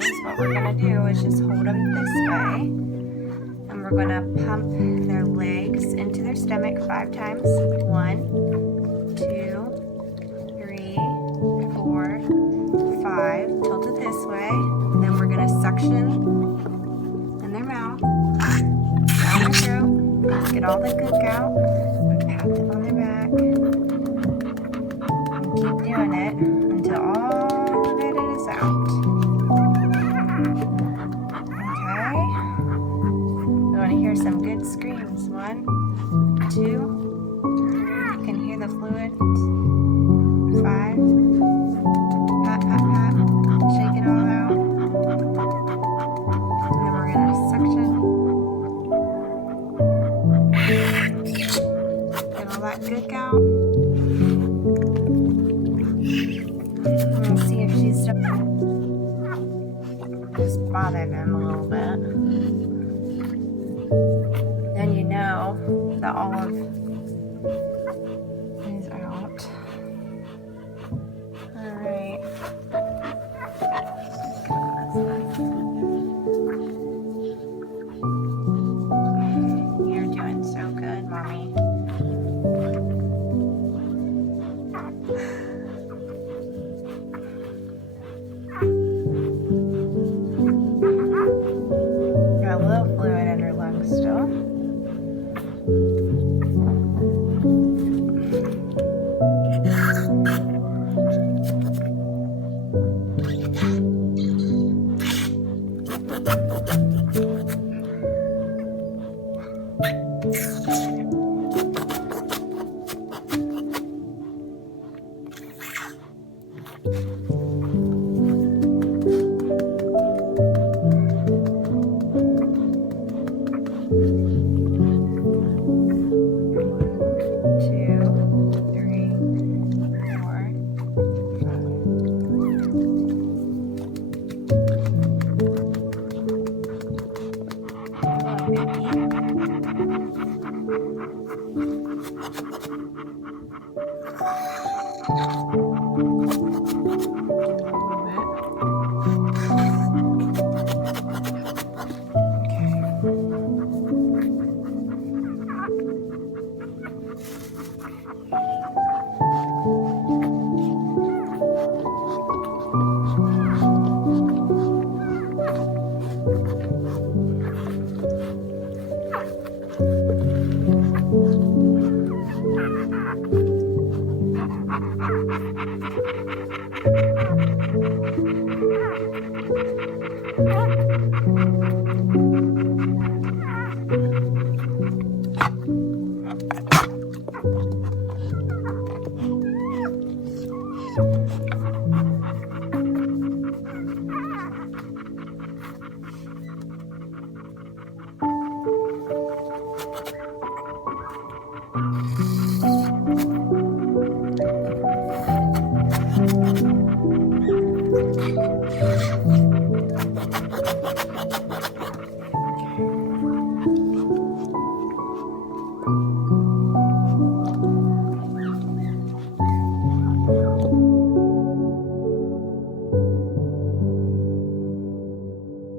lungs, what we're going to do is just hold them this way. And we're going to pump their legs into their stomach 5 times. 1, 2, 3, 4, 5. Tilt it this way. And then we're going to suction in their mouth, down their throat, get all the gook out, and pat them on their back. And keep doing it until all of it is out. Okay. We want to hear some good screams. 1, 2, 3. You can hear the fluid. 5. Pat, pat, pat. Shake it all out. And then we're going to suction. Get all that gook out. And see if she's still. Just bother them a little bit. Then you know that all of is out. Alright. You're doing so good, Mommy. Got a little fluid in her lungs still.